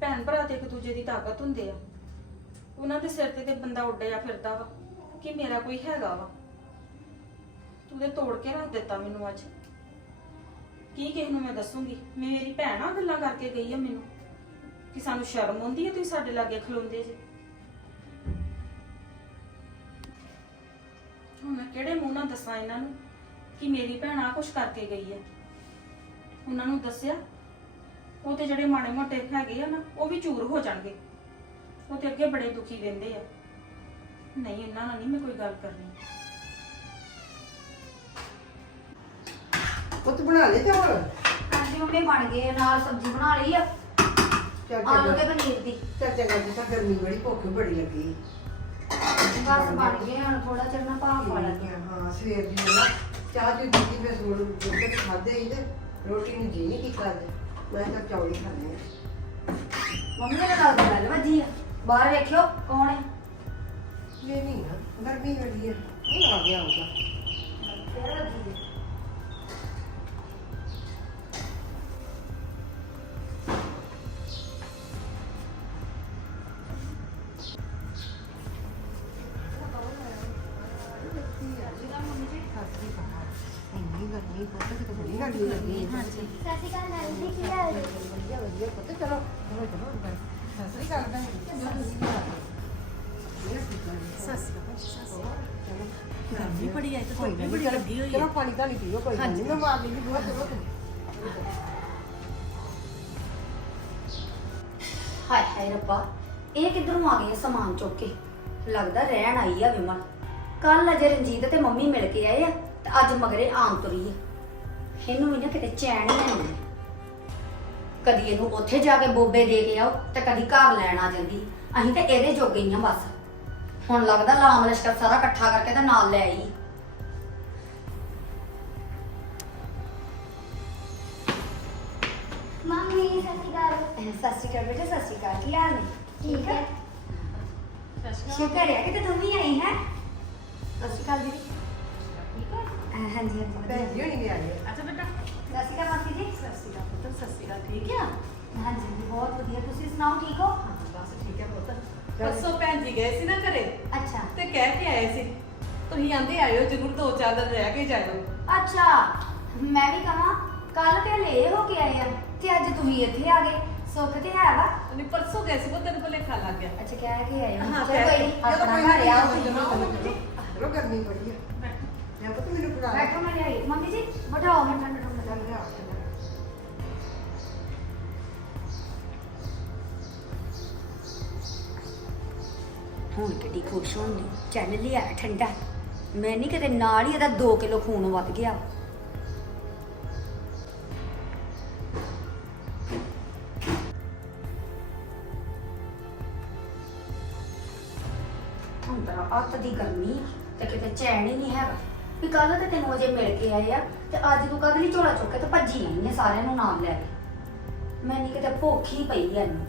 ਭੈਣ ਭਰਾ ਤੇ ਇੱਕ ਦੂਜੇ ਦੀ ਤਾਕਤ ਹੁੰਦੇ ਆ। ਉਹਨਾਂ ਦੇ ਸਿਰ ਤੇ ਤੇ ਬੰਦਾ ਉੱਡਿਆ ਫਿਰਦਾ ਵਾ, ਕਿ ਮੇਰਾ ਕੋਈ ਹੈਗਾ ਵਾ। ਤੂੰ ਤੇ ਤੋੜ ਕੇ ਰੱਖ ਦਿੱਤਾ ਮੈਨੂੰ ਅੱਜ। ਕੀ ਕਿਸੇ ਨੂੰ ਮੈਂ ਦੱਸੂਗੀ? ਮੇਰੀ ਭੈਣ ਆ ਗੱਲਾਂ ਕਰਕੇ ਗਈ ਆ ਮੈਨੂੰ। ਕਿ ਸਾਨੂੰ ਸ਼ਰਮ ਆਉਂਦੀ ਹੈ ਤੁਸੀਂ ਸਾਡੇ ਲਾਗੇ ਖਲੋਂਦੇ ਜੇ। ਹੁਣ ਮੈਂ ਕਿਹੜੇ ਮੂੰਹ ਨਾਲ ਦੱਸਾਂ ਇਹਨਾਂ ਨੂੰ ਕਿ ਮੇਰੀ ਭੈਣ ਆ ਕੁਛ ਕਰਕੇ ਗਈ ਹੈ ਉਹਨਾਂ ਨੂੰ ਦੱਸਿਆ ਉਹ ਤੇ ਜਿਹੜੇ ਮਾੜੇ ਮੋਟੇ ਹੈਗੇ ਆ ਨਾ ਉਹ ਵੀ ਚੂਰ ਹੋ ਜਾਣਗੇ। ਉਹ ਤੇ ਅੱਗੇ ਬੜੇ ਦੁਖੀ ਰਹਿੰਦੇ ਆ। ਨਹੀਂ ਇਹਨਾਂ ਨਾਲ ਨਹੀਂ ਮੈਂ ਕੋਈ ਗੱਲ ਕਰਨੀ। ਪੁੱਤ ਬਣਾ ਲੈ ਚਾਵਲ? ਹਾਂਜੀ ਮੰਮੀ ਬਣ ਗਏ ਆ, ਨਾਲ ਸਬਜ਼ੀ ਬਣਾ ਲਈ ਆ। ਚੱਲ ਆਲੂ ਤੇ ਚੰਗਾ ਪਨੀਰ ਦੀ। ਚੱਲ ਚੰਗਾ ਜੀ ਤਾਂ ਗਰਮੀ ਬੜੀ ਭੁੱਖ ਬੜੀ ਲੱਗੀ। ਬਸ ਬਣ ਗਏ ਹੁਣ ਥੋੜਾ ਚਿਰ ਨਾ ਭਾਫ ਵਾਲਾ ਹਾਂ। ਸਵੇਰ ਦੀ ਨਾ ਚਾਹ ਚੁ ਦਿੱਤੀ ਫਿਰ ਸੋਣ ਰੋਟੀ ਖਾਦੇ ਹੀ ਤੇ ਰੋਟੀ ਨੂੰ ਜੀ ਨਹੀਂ ਕੀਤਾ ਅੱਜ। ਮੈਂ ਤਾਂ ਚੌਲ ਹੀ ਖਾਣੇ ਆ। ਮੰਮੀ ਨੇ ਨਾਲ ਗੱਲ ਵੱਜੀ ਆ। ਬਾਹਰ ਵੇਖਿਓ ਕੌਣ ਹੈ ਇਹ ਨਹੀਂ ਨਾ ਗਰਮੀ ਬੜੀ ਹੈ ਇਹ ਆ ਗਿਆ ਹੋਗਾ ਫੇਰ ਵੱਜੀ ਗਰਮੀ ਬੜੀ ਆਈ ਕੋਈ ਨਹੀਂ ਬੜੀ ਲੱਗੀ ਹੋਈ ਹੈ ਚਲੋ ਪਾਣੀ ਤਾਂ ਨਹੀਂ ਪੀਓ ਕੋਈ ਗੱਲ ਨਹੀਂ। ਮੈਂ ਮਾਰ ਲਈ ਬੁਆ ਚਲੋ ਹਾਏ ਹਾਏ ਰੱਬਾ ਇਹ ਕਿੱਧਰੋਂ ਆ ਗਏ ਆ ਸਮਾਨ ਚੁੱਕ ਕੇ? ਲੱਗਦਾ ਰਹਿਣ ਆਈ ਆ ਵਿਮਲ। ਕੱਲ ਅਜੇ ਰਣਜੀਤ ਤੇ ਮੰਮੀ ਮਿਲ ਕੇ ਆਏ ਆ ਤੇ ਅੱਜ ਮਗਰੇ ਆਮ ਤੁਰੀ ਆ। ਇਹਨੂੰ ਵੀ ਨਾ ਕਿਤੇ ਚੈਨ ਹੀ ਨਹੀਂ ਕਦੀ ਇਹਨੂੰ ਉੱਥੇ ਜਾ ਕੇ ਬੋਬੇ ਦੇ ਕੇ ਆਓ ਤੇ ਕਦੀ ਘਰ ਲੈਣ ਆ ਜਾਂਦੀ। ਅਸੀਂ ਤੇ ਇਹਦੇ ਜੋਗੇ ਹੀ ਆ ਬਸ। ਹੁਣ ਲੱਗਦਾ ਲਾਮ ਲਸ਼ਕਰ ਸਾਰਾ ਇਕੱਠਾ ਕਰਕੇ ਤੇ ਨਾਲ ਲੈ ਆਈ। ਮੰਮੀ ਸਤਿ ਸ਼੍ਰੀ ਅਕਾਲ। ਸਤਿ ਸ਼੍ਰੀ ਅਕਾਲ ਬੇਟਾ ਸਤਿ ਸ਼੍ਰੀ ਅਕਾਲ। ਕੀ ਹਾਲ ਨੇ? ਠੀਕ ਹੈ। ਸ਼ੁਕਰ ਹੈ ਕਿ ਤੇ ਤੂੰ ਵੀ ਆਈ ਹੈ? ਸਤਿ ਸ਼੍ਰੀ ਅਕਾਲ ਦੀਦੀ। ਅਹ ਹਾਂਜੀ ਹਾਂਜੀ। ਭੈਣ ਜੀ ਹੋਣੀ ਵੀ ਆ ਗਏ ਅੱਛਾ ਬੇਟਾ। ਸਤਿ ਸ਼੍ਰੀ ਅਕਾਲ ਮਾਸੀ ਜੀ। ਸਤਿ ਸ਼੍ਰੀ ਅਕਾਲ ਪੁੱਤ ਸਤਿ ਸ਼੍ਰੀ ਅਕਾਲ। ਠੀਕ ਆ? ਹਾਂਜੀ ਹਾਂਜੀ ਬਹੁਤ ਵਧੀਆ। ਤੁਸੀਂ ਸੁਣਾਓ ਠੀਕ ਹੋ ਬਸ ਠੀਕ ਹੈ ਪੁੱਤ। ਪਰਸੋਂ ਭੈਣ ਜੀ ਗਏ ਸੀ ਨਾ ਘਰੇ? ਅੱਛਾ। ਤੇ ਕਹਿ ਕੇ ਆਏ ਸੀ। ਤੁਸੀਂ ਆਂਦੇ ਆਇਓ ਜ਼ਰੂਰ ਦੋ ਚਾਰ ਦਿਨ ਰਹਿ ਕੇ ਜਾਇਓ। ਅੱਛਾ ਮੈਂ ਵੀ ਕਹਾਂ ਕੱਲ ਤੇ ਲੈ ਹੋ ਕੇ ਆਏ ਆ ਤੇ ਅੱਜ ਤੁਸੀਂ ਇੱਥੇ ਆ ਗਏ। ਸੁੱਖ ਤੇ ਹੈ ਵਾ? ਨਹੀਂ ਪਰਸੋਂ ਗਏ ਸੀ ਪੁੱਤ ਤੈਨੂੰ ਭੁਲੇਖਾ ਖਾ ਲੱਗ ਗਿਆ। ਅੱਛਾ ਕਹਿ ਕੇ ਆਏ ਹੋ। ਚਲੋ ਕਹਿ ਕੋਈ। ਨਹੀਂ ਚਲੋ ਆਪਣਾ ਕੋਈ ਘਰ ਆਓ ਚਲੋ ਗਰਮੀ ਬੜੀ ਹੈ ਮੈਂ ਪੁੱਤ ਮੈਨੂੰ ਫੜਾ ਬੈਠੋ ਮੈਂ ਲਿਆਈ ਮੰਮੀ ਜੀ ਬਿਠਾਓ ਮੈਂ ਠੰਡਾ ਹੁਣ ਕਿੱਡੀ ਖੁਸ਼ ਹੋਣੀ ਚੱਲ ਲਿਆ, ਠੰਡਾ। ਮੈਂ ਨਹੀਂ ਕਿਤੇ ਨਾਲ ਹੀ ਇਹਦਾ 2 ਕਿਲੋ ਖੂਨ ਵੱਧ ਗਿਆ। ਹੁਣ ਤਾਂ ਅੱਤ ਦੀ ਗਰਮੀ ਤੇ ਕਿਤੇ ਚੈਨ ਹੀ ਨਹੀਂ ਹੈਗਾ। ਵੀ ਕੱਲ ਤੇ ਤੈਨੂੰ ਅਜੇ ਮਿਲ ਕੇ ਆਏ ਆ, ਤੇ ਅੱਜ ਤੂੰ ਕਦ ਲਈ ਝੋਲਾ ਚੁੱਕ ਕੇ ਤੇ ਭੱਜੀ ਆਈ ਨੇ ਸਾਰਿਆਂ ਨੂੰ ਨਾਲ ਲੈ ਕੇ। ਮੈਂ ਨਹੀਂ ਕਿਤੇ ਭੁੱਖ ਹੀ ਪਈ ਆ ਇਹਨੂੰ।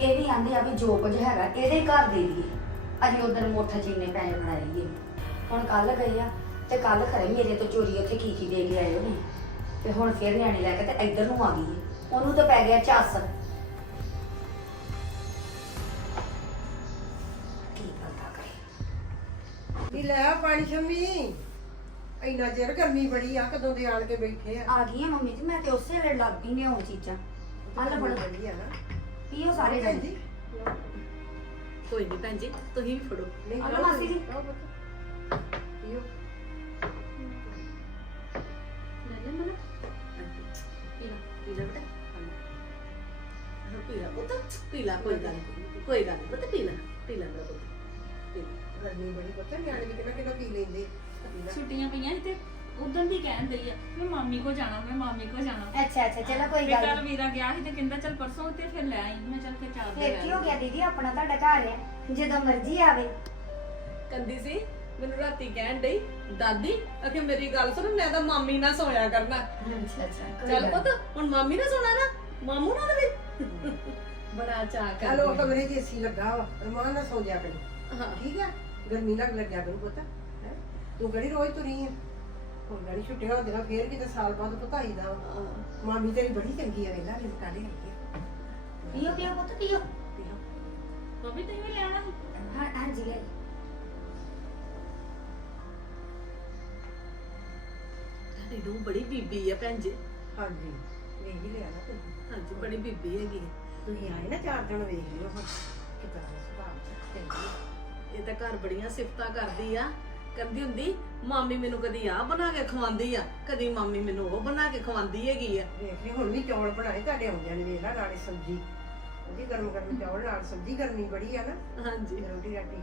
ਇਹ ਵੀ ਆਂਦੇ ਆ ਵੀ ਜੋ ਕੁਝ ਹੈਗਾ, ਇਹਦੇ ਘਰ ਦੇ ਦਈਏ। ਅਜੇ ਉਧਰ ਮੋਠਾ ਜਿੰਨੇ ਪੈਸੇ ਬਣਾਈਏ ਹੁਣ ਕੱਲ ਗਈ ਆ ਤੇ ਕੱਲ ਖਰੇ ਮੇਰੇ ਤੋਂ ਚੋਰੀ ਉੱਥੇ ਕੀ ਕੀ ਦੇ ਕੇ ਆਏ ਉਹਨੇ। ਤੇ ਹੁਣ ਫੇਰ ਨਿਆਣੇ ਲੈ ਕੇ ਤੇ ਇੱਧਰ ਨੂੰ ਆ ਗਈ ਏ। ਉਹਨੂੰ ਤਾਂ ਪੈ ਗਿਆ ਝੱਸ। ਕੀ ਪਤਾ ਕਰੇ। ਵੀ ਲੈ ਆ ਪਾਣੀ ਸ਼ਮੀ। ਇੰਨਾ ਚਿਰ ਗਰਮੀ ਬੜੀ ਆ ਕਦੋਂ ਦੇ ਆਣ ਕੇ ਬੈਠੇ ਆ। ਆ ਗਈ ਆ ਮੰਮੀ ਜੀ ਮੈਂ ਤੇ ਉਸੇ ਵੇਲੇ ਲੱਗ ਗਈ ਨੇ ਉਹ ਚੀਜ਼ਾਂ। ਆ ਲੈ ਫੜ। ਬੜੀ ਆ ਨਾ। ਪੀਓ ਸਾਰੇ ਭੈਣ ਜਣੇ। ਜੀ। ਕੋਈ ਨਹੀਂ ਭੈਣ ਜੀ ਤੁਸੀਂ ਵੀ ਫੜੋ। ਨਹੀਂ ਆ ਲਓ ਲਓ ਮਾਸੀ ਜੀ। ਲਓ ਪੁੱਤ। ਪੀਓ। ਲੈ ਲੈ ਮਨਾ ਪੀਲਾ ਪੀਲਾ ਬੇਟਾ। ਹਾਂ। ਪੀਲਾ ਪੁੱਤ ਪੀਲਾ ਕੋਈ ਗੱਲ ਨਹੀਂ ਕੋਈ ਗੱਲ ਨਹੀਂ ਪੁੱਤ ਪੀਲਾ ਪੀਲਾ ਮੇਰਾ ਪੁੱਤ। ਪੀਲਾ ਗਰਮੀ ਬੜੀ ਪੁੱਤ। ਨਿਆਣੇ ਵੀ ਕਿੰਨਾ ਕਿੰਨਾ ਪੀ ਲੈਂਦੇ ਪੀ ਲੈ। ਛੁੱਟੀਆਂ ਪਈਆਂ ਸੀ ਤੇ ਉਦੋਂ ਦੀ ਕਹਿਣ ਦਈ ਆ ਮੈਂ ਮਾਮੀ ਕੋ ਜਾਣਾ ਮੈਂ ਮਾਮੀ ਕੋ ਜਾਣਾ। ਅੱਛਾ ਅੱਛਾ ਚਲੋ ਕੋਈ ਗੱਲ ਕੱਲ ਨਹੀਂ ਵੀਰਾ ਗਿਆ ਸੀ ਤੇ ਕਹਿੰਦਾ ਚੱਲ ਪਰਸੋਂ ਤੇ ਫਿਰ ਲੈ ਆਈ ਮੈਂ ਚੱਲ ਫਿਰ ਚਾਰ ਫਿਰ ਕੀ ਹੋ ਗਿਆ ਦੀਦੀ? ਆਪਣਾ ਤੁਹਾਡਾ ਘਰ ਹੈ ਜਦੋਂ ਮਰਜ਼ੀ ਆਵੇ। ਕੰਦੀ ਸੀ ਮੈਨੂੰ ਰਾਤੀ ਕਹਿਣ ਡਈ ਦਾਦੀ ਅਖੇ ਮੇਰੀ ਗੱਲ ਸੁਣ ਮੈਂ ਤਾਂ ਮਾਮੀ ਨਾਲ ਸੋਇਆ ਕਰਨਾ। ਅੱਛਾ ਅੱਛਾ ਚੱਲ ਪੁੱਤ ਹੁਣ ਮਾਮੀ ਨਾਲ ਸੋਣਾ ਨਾ ਮਾਮੂ ਨਾਲ ਵੀ। ਬੜਾ ਚਾਹ ਕਰ ਚਲੋ ਕਮਰੇ 'ਚ ਏਸੀ ਲੱਗਾ ਵਾ ਰਮਾਨ ਨਾਲ ਸੌ ਜਾ ਕਰੀ। ਹਾਂ। ਠੀਕ ਆ? ਗਰਮੀ ਲੱਗ ਲੱਗਿਆ ਕਰੂ ਪੁੱਤ ਹੈਂ? ਤੂੰ ਕਿਹੜੀ ਰੋਜ਼ ਤੁਰੀ ਆ? ਹੁਣ ਗੜੀ ਛੁੱਟੀਆਂ ਹੁੰਦੀਆਂ ਫੇਰ ਕਿਤੇ ਸਾਲ ਬਾਅਦ ਪਤਾਈ ਦਾ ਵਾ। ਮਾਮੀ ਤੇਰੀ ਬੜੀ ਚੰਗੀ ਆ ਵੇਲਾ ਰਿੰਕਾ ਦੇ ਪੀਓ ਪੀਓ ਪੁੱਤ ਪੀਓ। ਮੰਮੀ ਤੁਸੀਂ ਵੀ ਲੈਣਾ ਸੀ? ਹਾਂ ਹਾਂਜੀ ਲੈ ਤੁਹਾਡੀ ਨੂੰ ਬੜੀ ਬੀਬੀ ਆ ਭੈਣ ਜੀ। ਹਾਂਜੀ ਵੇਖ ਹੀ ਲਿਆ ਨਾ ਤੁਸੀਂ। ਹਾਂਜੀ ਬੜੀ ਬੀਬੀ ਹੈਗੀ ਆ। ਤੁਸੀਂ ਆਏ ਨਾ ਚਾਰ ਦਿਨ ਵੇਖ ਲਿਓ ਹੁਣ ਕਿਦਾਂ ਦਾ ਸੁਭਾਅ ਚੰਗੀ ਆ। ਇਹ ਤਾਂ ਘਰ ਬੜੀਆਂ ਸਿਫਤਾਂ ਕਰਦੀ ਆ। ਕਹਿੰਦੀ ਹੁੰਦੀ ਮਾਮੀ ਮੈਨੂੰ ਕਦੀ ਆ ਬਣਾ ਕੇ ਖਵਾਉਂਦੀ ਆ ਕਦੀ ਮਾਮੀ ਮੈਨੂੰ ਉਹ ਬਣਾ ਕੇ ਖਵਾਉਂਦੀ ਹੈਗੀ ਆ। ਲਈ ਹੁਣ ਵੀ ਚੌਲ ਬਣਾਏ ਤੁਹਾਡੇ ਆਉਂਦਿਆਂ ਨੇ ਵੇਖ ਲਾ ਨਾਲੇ ਸਬਜ਼ੀ। ਉਹਦੀ ਗਰਮ ਗਰਮ ਚੌਲ ਨਾਲ ਸਬਜ਼ੀ ਗਰਮੀ ਬੜੀ ਆ ਨਾ। ਹਾਂਜੀ। ਰੋਟੀ ਰਾਟੀ